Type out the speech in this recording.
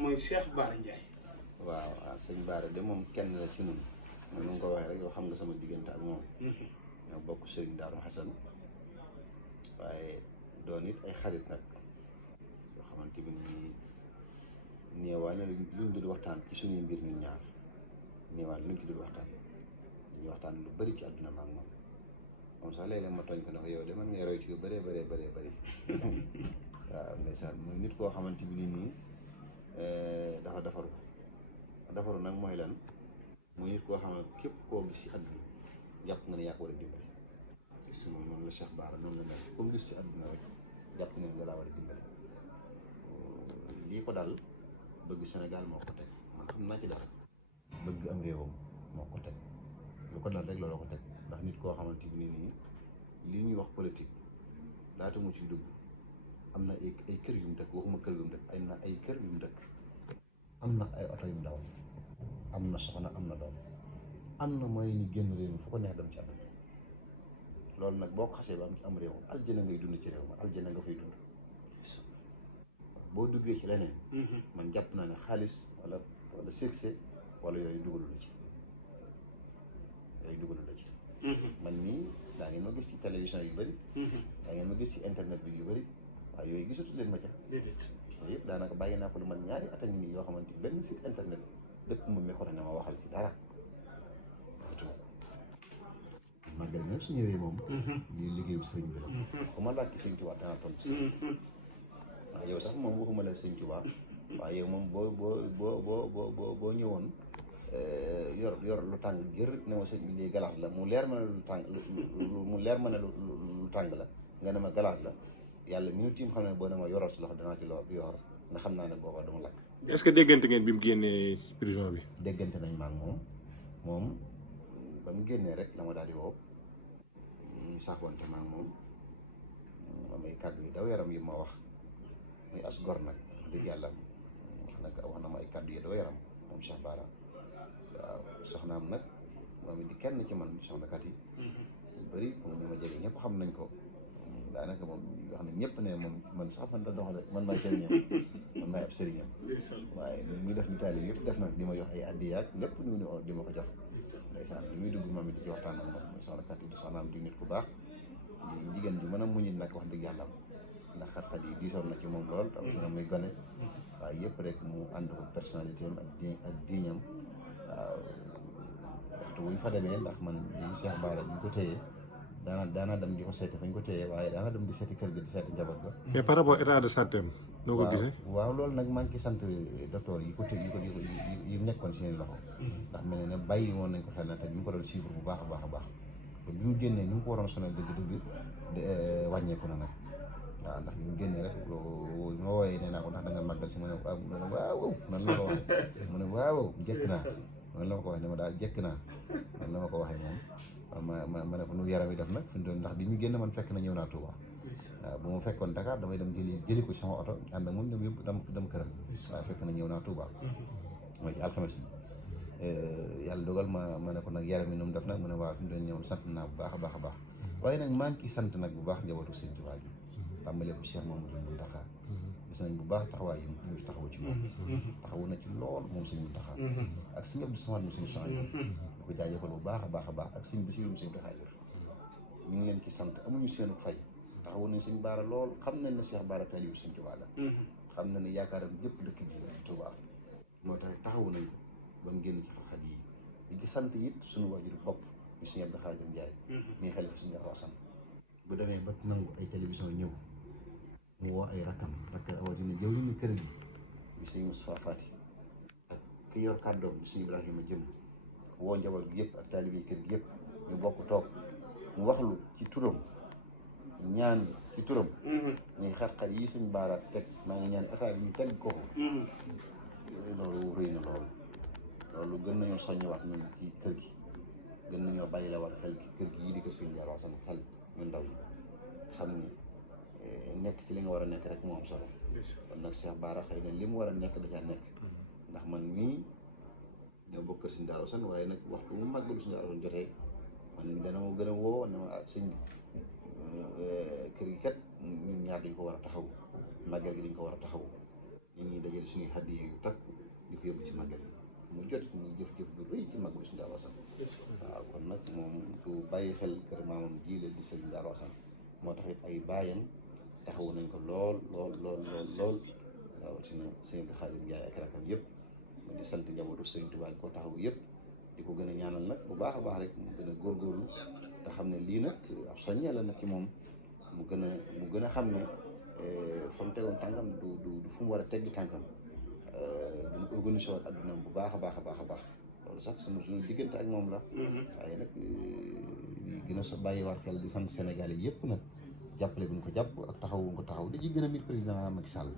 mooy Cheikh Bara Ndiaye. waaw waaw sëñ Bara de moom kenn la ci ñun. nu nga ko waxee rek yow xam nga sama diggante ak moom. ñoo bokk sëriñ Daaru Xasan waaye doon it ay xarit nag yoo xamante bi nii néewaane luñ dul waxtaan ci suñuy mbir ñun ñaar néewaane luñ ci dul waxtaan dañuy waxtaan lu bari ci àdduna ma ak moom moom sax léeg-léeg ma tooñ ko ne ko yow de man ngay roy ci lu bëree bëree bëri waaw ndeysaan muy nit koo xamante bi nii dafa defaru nag mooy lan muy nit koo xam ne képp koo gis ci àdduna jàpp nga ne yaa ko war a dimbali gis moom noonu la Cheikh Bara noonu la mel comme gis ci àdduna rek jàpp nga ne da laa war a dimbali lii ko dal bëgg Sénégal moo ko teg man xam naa ci dara bëgg am réewam moo ko teg lu ko dal rek loolu ko teg ndax nit koo xamante bi nii li ñuy wax politique laata mu ci dugg am na ay kër yu mu dëkk waxuma kër yu mu dëkk am na ay kër yu mu dëkk am na ay oto yu mu dawal am na soxna am na doom am na mooy ñu génn réew mi fu ko neex dem ci àdduna loolu nag boo ko xasee ba am ci am réew aljana ngay dund ci réew ma aljana nga fay dund boo duggee ci leneen man jàpp naa ne xaalis wala succès wala yooyu dugalu la ci man nii daa ngeen ma gis ci télévision yu bëri daa ngeen ma gis ci internet bi yu bëri waaye yooyu gisatu leen ma ca yooyu yëpp daanaka bàyyi naa ko lu man ñaari at a ngi nii yoo xamante benn site internet dëkk mu micro ne ma waxal ci dara màggal nag su ñëwee moom lii liggéeyu sëriñ bi la ku ma laaj ci sëñ Tuubaa danaa tontu si waaw yow sax moom waxuma la sëñ Tuubaa waaye yow moom boo ñëwoon yor lu tàng jër ne ma sëñ bi lii galaas la mu leer ma ne lu tàng lu tàng la nga ne ma galaas la yàlla mi nu tiim xam ne boo ne ma yoral si loxo danaa ci yor nga xam naa ne booba dama lakk. est-ce que déggante ngeen bi mu génnee prison bi. déggante nañ ma ak moom ba mu génnee rek la ma daal di woo ñu saxoonte ma ak moom am ay kàddu yu daw yaram yu ma wax muy as gor nag wax dëgg yàlla wax na ma ay kàddu yu daw yaram moom Cheikh Bara waaw soxnaam nag moom it di kenn ci man soxna kat yi lu bëri moom ñu ma jege ñëpp xam nañ ko daanaka moom wax na ñëpp ne moom man sax man da doxale man maay sëriñam man maay ab sëriñam waaye li muy def ni taalib yëpp def na di ma jox ay addiyaat lépp ñu ni di ma ko jox ndeysaan li muy dugg moom it di ci waxtaan ak moom soxna kat yi di soxnaam di nit ku baax di jigéen bi mën a muñit nag wax dëgg yàlla ndax xat-xat yi diisoon na ci moom lool tam si na muy gone waaye yëpp rek mu ànd ko personnalité am ak diiñam waaw waxtu wuñ fa demee ndax man li Cheikh Bara ñu ko téye daana dem di ko seeti fañ ko téye waaye daana dem di seeti kër gi di seeti njaboot ga. mais par rapport état de santé noo ko gisee. waaw loolu nag maa ngi ciy sant docteur yi ko téye yi nekkoon seen loxo. ndax mel ne bàyyi woon nañ ko xel na te ñu ngi ko doon suivre bu baax a baax a baax te bi mu génnee ñu ngi ko waroon sonal dëgg wàññeeku na nag waaw ndax bi mu génnee rek ma wooyee nee naa ko ndax da nga màggal si mu ne waaw nan la ko waxee mu ne waaw jekk naa man la ma ko waxee ne ma daal jekk naa man la ma ko waxee moom ma ne ko nu yaram yi def nag fi mu doon ndax bi ñu génn man fekk na ñëw naa Touba waaw bu ma fekkoon Dakar damay dem jëli ko ci sama oto ànd ak moom dem yëpp dem këram waaye fekk na ñëw naa Touba mooy ci alxames yi yàlla dogal ma ne ko nag yaram yi nu mu def nag mu ne waaw fi mu doon ñëw sant naa bu baax a baax a baax waaye nag maa ngi ciy sant nag bu baax njabootu Sëñ Tuubaa gi tàmbalee ko Cheikh Mamadou Mountakha gis nañ bu baax taxawaay yi ñu taxawu ci moom taxawu na ci lool moom Sëñ Mountakha ak Sëñ Abdou Samad mu Sëñ Changé di ko jaajëfal bu baax a baax a baax ak Sëñ Bassirou Sëñ Khadre ñu ngi leen ci sant amuñu seen fay taxawu nañ Sëñ Bara lool xam nañ ne Cheikh Bara taalibu Sëñ Tuubaa la xam na ne yaakaaram yëpp dëkk bi Tuubaa moo tax taxawu nañ ko ba mu génn ci xat yi di ci sant it suñu waajur bopp ñu Sëñ Abdou Khadre Ndiaye ñuy xalifa Sëñ Rasan bu demee ba nangu ay télévision ñëw mu woo ay rakkam awatina jëw ñu kër gi di Sëñ Moustapha Fati ak ki yor kàddoom di Sëñ Ibrahima Jëm woo njaboot gi yëpp ak taalibe yi kër gi yëpp ñu bokk toog mu waxlu ci turam ñaan ci turam ñuy xat-xat yi Sëñ Bara teg maa ngi ñaan état bi ñu teg ko loolu rëy na loolu gën nañoo soññiwaat ñun ci kër gi gën nañoo bàyyi la waat xel kër gi yi di ko Sëñ Bara Wassane xel ñu ndaw yi xam ni nekk ci li nga war a nekk rek moo am solo kon nag Cheikh Bara xëy na li mu war a nekk da caa nekk ndax man mii ñoo bokk Sëñ Bara Wassane waaye nag waxtu mu màggalu Sëñ Bara Wassane jotee man dana ma gën a woo ne ma sëñ kër gi kat ñun ñaar dañ ko war a taxaw màggal gi dañ ko war a taxaw ñuy dajale suñuy hadiya yu takk di ko yóbbu ci màggal mu jot muy jëf-jëf bu rëy ci màggalu Sëñ Daaru Asan waaw kon nag moom ku bàyyi xel kër maamam ji la di Sëñ Daaru Asan moo tax it ay baayam taxawu nañ ko lool rawatina sëñ Abdou Khadir Ndiaye ak rakam yëpp di sant njabootu Sëñ Tuubaa ko taxawu yëpp di ko gën a ñaanal nag bu baax a baax rek mu gën a góorgóorlu te xam ne lii nag ab soññee la nag ci moom mu gën a xam ne fa mu tegoon tànkam du fu mu war a teggi tànkam dina organisé woon adduna bu baax a baax loolu sax suñu diggante ak moom la waaye nag gën a bàyyiwaat xel di sant Sénégal yi yëpp nag jàppale bu ñu ko jàpp ak taxawu ko taxaw di ci gën a mit président Macky Sall